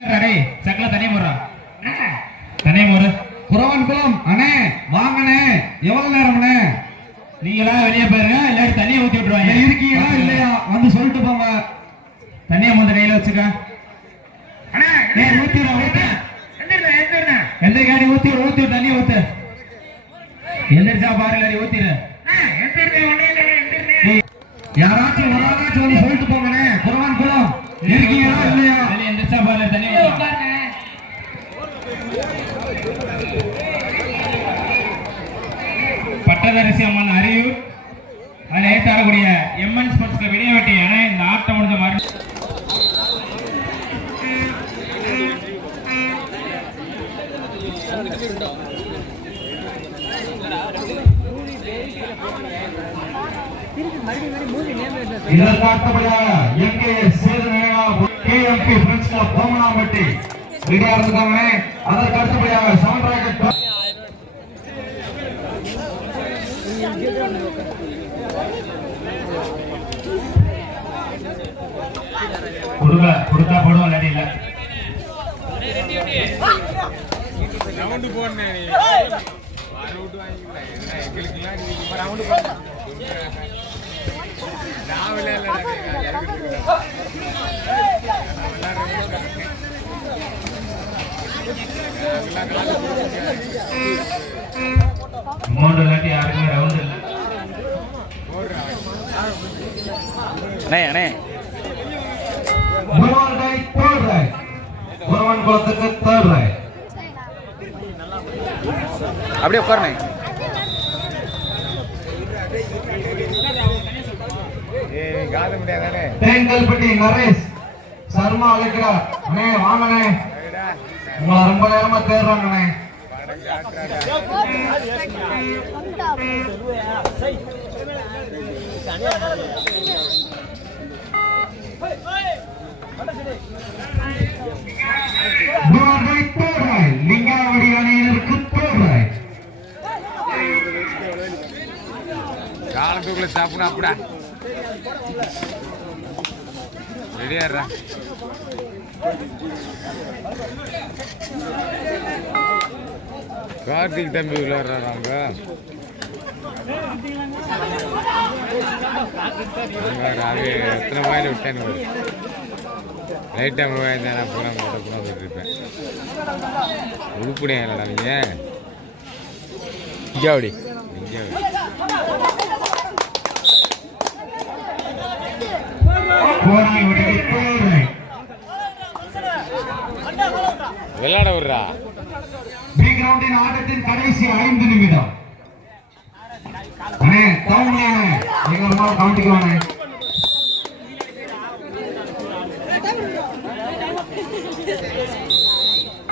சக்கல தனி முறா தனி முறு குறவன் குளம் அண்ணே வாங்கண்ணே எவ்வளவு நேரம்ண்ணே நீங்களா வெளியே போயிருங்க இல்லாட்டி தண்ணியை ஊத்தி விட்டுருவாங்க. இருக்கீங்களா இல்லையா? வந்து சொல்லிட்டு போங்க. தண்ணியை முந்த கையில வச்சுக்க. அண்ணா ஊத்திடுறா ஊத்து எந்த காடி ஊத்தி ஊத்தி தண்ணி ஊத்து. எந்திரிச்சா பாரு ஊத்திடு. எந்திருந்தேன் யாராச்சும் ஒரு ஆளாச்சும் வந்து சொல்லிட்டு போங்கண்ணே குறவன் குளம் இருக்கீங்களா இல்லையா வெளியே எந்திரிச்சா பாரு தண்ணி ஊத்து பட்டதரிசி அம்மன் அறிவு. அதில் ஏற்றாடக்கூடிய எம்என் ஸ்போர்ட்ஸ்க்கு வெளியே என இந்த ஆட்டம் முடிஞ்ச மாதிரி இதற்கு அடுத்தபடியாக MKS Sethu KMP club Komanampatti. அதற்கு அடுத்தபடியாக கொடுக்க கொடுத்தா போடுவோம் இல்லாட்டி இல்லை. ரவுண்டு போடணும் ரவுண்டு வாங்கிக்கலாம் அண்ணே அண்ணே. குருவன் கை தேர்ட் ரைட் குருவன் குளத்துக்கு தேர்ட் ரைட் அப்படியே முடியாதானே தேங்கல்பட்டி நரேஷ் சர்மா அழைக்கிறார். அண்ணே வாங்கண்ணே. உங்களை ரொம்ப நேரமா தேடுறாங்கண்ணே குருவன் காலத்துக்குள்ள சாப்பிடா அப்படியா ரெடியாடுறா கார்த்திக் தம்பி விளையாடுறாரு அவங்க அவங்க அது எத்தனை வாயில் விட்டேன்னு லைட்டாக தான் நான் பூரா போட்டு பூரா போட்டுருப்பேன் உருப்படியா இல்லைடா நீங்கள் விளையாட விடுறா. பி கிரவுண்டின் ஆட்டத்தின் கடைசி ஐந்து நிமிடம். அண்ணே தவணை எங்க ஒரு நாள் கவுண்டிக்குவானே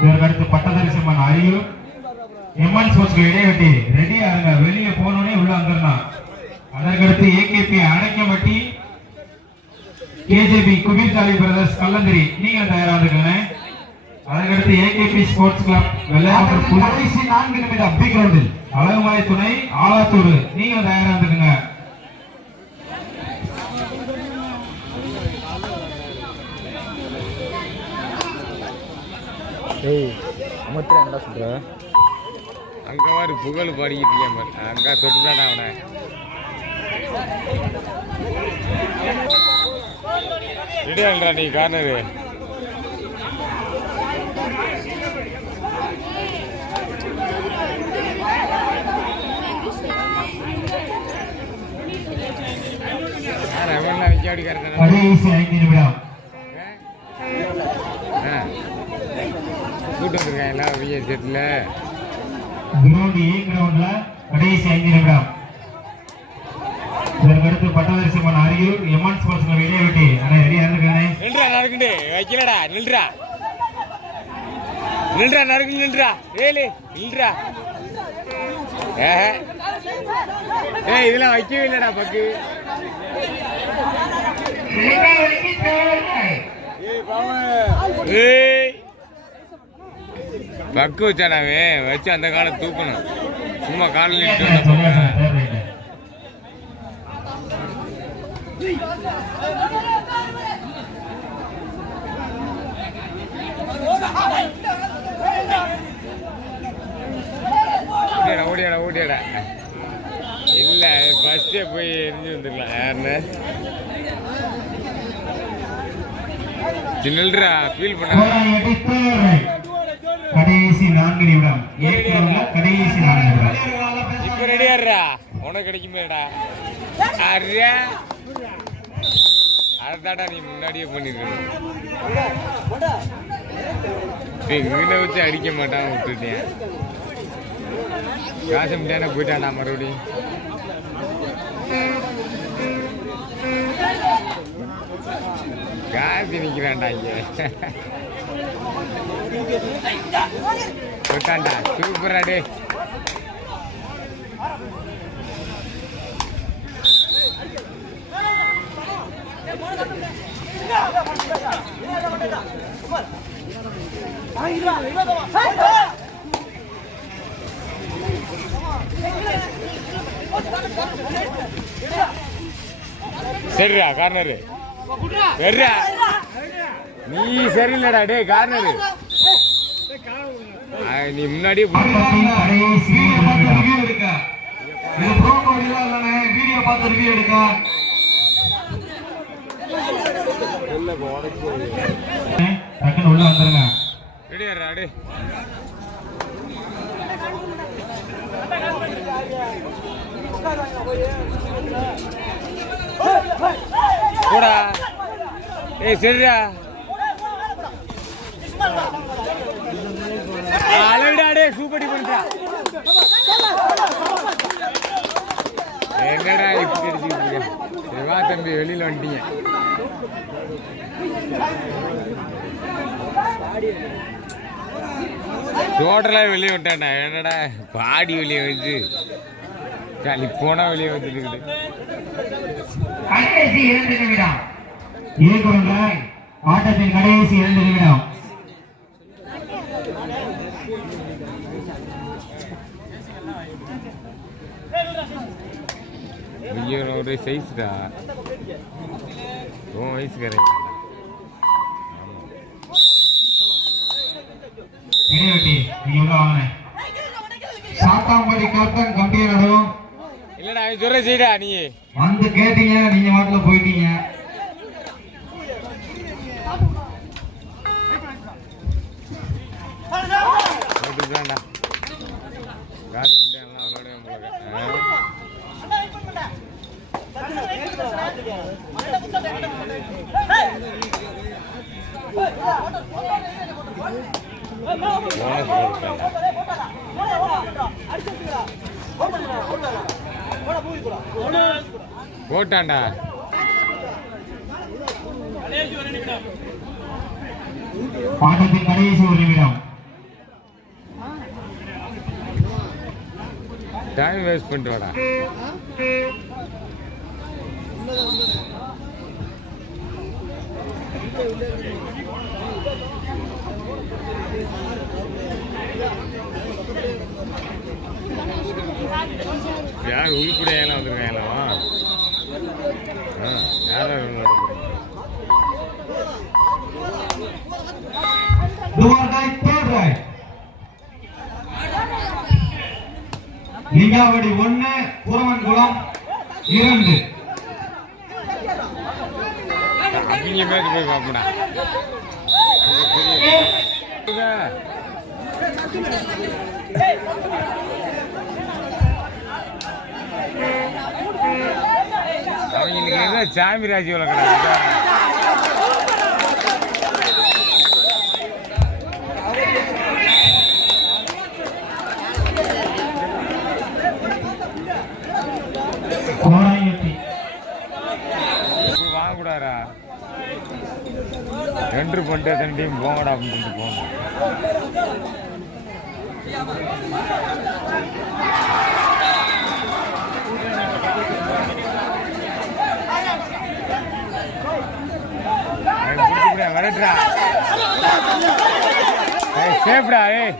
இதற்கு அடுத்து பட்டதரிசி அம்மன் அறிவு எம்என் ஸ்போர்ட்ஸ்க்கு இடைவெட்டி ரெடியா இருங்க. வெளியே போனோடனே உள்ள வந்துடலாம். அதற்கடுத்து ஏகேபி அணைக்கமட்டி கேஜேபி குபீர் சாலி பிரதர்ஸ் கல்லந்திரி நீங்க தயாரா இருக்கீங்க அதற்கடுத்து ஏகேபி ஸ்போர்ட்ஸ் கிளப் வெள்ளையாம்பூர் புது கடைசி நான்கு நிமிடம் பி கிரவுண்டில் அழகுமலை துணை ஆலாத்தூர் நீங்க தயாரா இருந்துக்குங்க. ஏய் அமர்த்திர என்ன சொல்ற? அங்கே வாரு புகழ் பாடிக்கிட்டு இருக்கேன் அங்கே தொட்டுதாடா அவனை. ரெடியாங்களா நீ கார்னரு கடைசி ஐந்து நிமிடம். ஆ. கூட்டு வந்துருக்காங்களா விஜய் செட்டில் கிரவுண்ட் ஏ கிரவுண்ட்ல கடைசி ஐந்து நிமிடம். இதற்கடுத்து பட்டதரிசி அம்மன் அருகில் எம்என் ஸ்போர்ட்ஸ்ல வெளியே விட்டு. அண்ணா ரெடியா இருந்துக்கானே நின்றா நறுக்குண்டு. வைக்கலடா நில்றா. நில்றா நறுக்கு நின்றா ஏலி நில்றா. ஏ இதெல்லாம் வைக்கவே இல்லடா பக்கு. பக்கு வச்சானாவே வச்சு அந்த காலம் தூக்கணும். சும்மா காலில் நிட்டு ஓடியாடா ஓடியாடா ஓடியாடா. இல்லை ஃபஸ்ட்டே போய் எரிஞ்சு வந்துடலாம் யாருன்னு? ஃபீல் பண்ண. கடைசி நான்கு நிமிடம். கடைசி நான்கு நிமிடம். இப்ப ரெடியாடுறா உனக்கு கிடைக்குமேடா. அரியா. அதுதாடா நீ முன்னாடியே பண்ணிருக்கணும் இங்கே வச்சு அடிக்க மாட்டான் விட்டுட்டேன் காசு முடியாத போயிட்டான்டா மறுபடியும். காசு நிக்கிறான்டா இங்க. போட்டான்டா. சூப்பரா சரிடா கார்னரு சரிடா. நீ சரியில்லடா டே கார்னரு நீ முன்னாடியே வீடியோ பார்த்து மூன்று ரிவ்யூ எடுக்க இது ப்ரோ கோடிலாம் இல்லைண்ணே வீடியோ பார்த்து ரிவ்யூ எடுக்க டக்குன்னு உள்ள வந்துருங்க. போடா. ஏய் சரிடா. அழகுடா டே சூப்பர் டி பண்ணிட்டா என்னடா இப்படி அடிச்சுக்கிட்டு தம்பி வெளியில வந்துட்டீங்க. டோட்டலா வெளியே விட்டேன்டா என்னடா பாடி வெளியே வச்சு களி போனா வெளியே வந்துட்டு இருக்குது கடைசி இரண்டு நிமிடம். ஆட்டத்தின் கடைசி இரண்டு நிமிடம். ஐயோட சைஸ்டா உன் வயசுக்காரங்க. சாத்தாம்படி கேப்டன் கம்பீரனும் இல்லடா அவன் சொல்ற செய்டா நீ. வந்து கேட்டீங்க நீங்க மாட்டுல போயிட்டீங்க. போட்டான்டா. ஆட்டத்தின் கடைசி ஒரு நிமிடம். டைம் வேஸ்ட் பண்ணிட்டு வாடா யார் யார் விளையாட போறீங்க துவார்காய் தேர்ட் ரைட் லிங்காவடி ஒண்ணு குரவன்குளம் இரண்டு. அவங்க மேட்ச் போய் பார்ப்படா அவங்களுக்கு சாமி ராஜி இப்படி வாங்கக்கூடாதா? ரெண்டு பண்ணிட்டு எத்தனை டீம் போங்கடா அப்படின்னு சொல்லிட்டு போங்க வரட்டுறா சேஃப்டா ஏய்.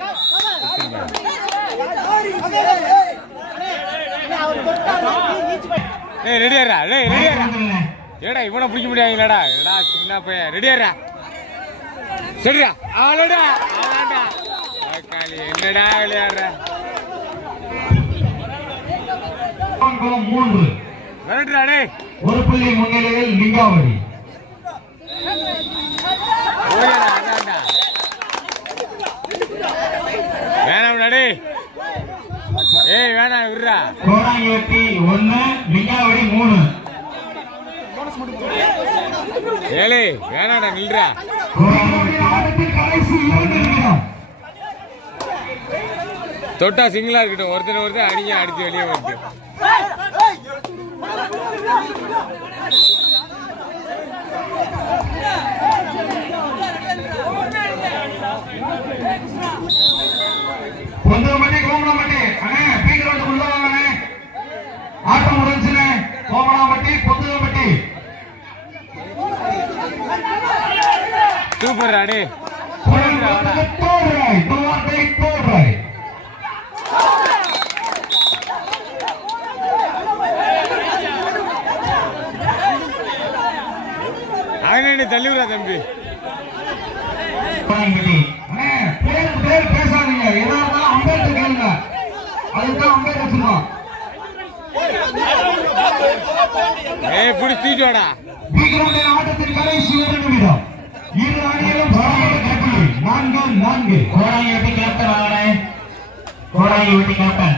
ஏய் ரெடியாரா ஏய் ரெடியாரா ஏடா இவனை பிடிக்க முடியாதுலடா ஏடா சின்ன பையன். ரெடியாரா சரிடா. அவளடா அவளாண்டா என்னடா விளையாடுற? மூன்று விளையாடுறா டே ஒரு புள்ளி முன்னிலையில் லிங்காவதி வேணாம்டா டேய். ஏய் வேணாம் விடுறா. கோடாங்கி ஒன்னு லிங்காவடி மூணு. ஏலே வேணாடா நில்றா. தொட்டா சிங்கிளா இருக்கட்டும். ஒருத்தனை ஒருத்தர் அடிங்க அடிச்சு வெளியே வந்து ஒன்பது மணி மூணு மணி. ஆட்டம் சூப்பர்டா டேய் தோல்றாய் துவார்த்தை தோல்றாய் அவனே தள்ளி விடுறா தம்பி கோடாங்கி அண்ணே பேர் பேர் பேசாதீங்க எதா இருந்தாலும் அம்பேத்கர் கேளுங்க அதுதான் அம்பேத்கர் வச்சிருக்கோம் ஏய் புடி தூக்கிட்டு வாடா பீக் ஆட்டத்தின் கடைசி ஒரு நிமிடம் இரு அணியிலும் நான்கு நான்கு. கோடாயை விட்டு கேப்டன் அவரே கோடாயை விட்டு கேப்டன்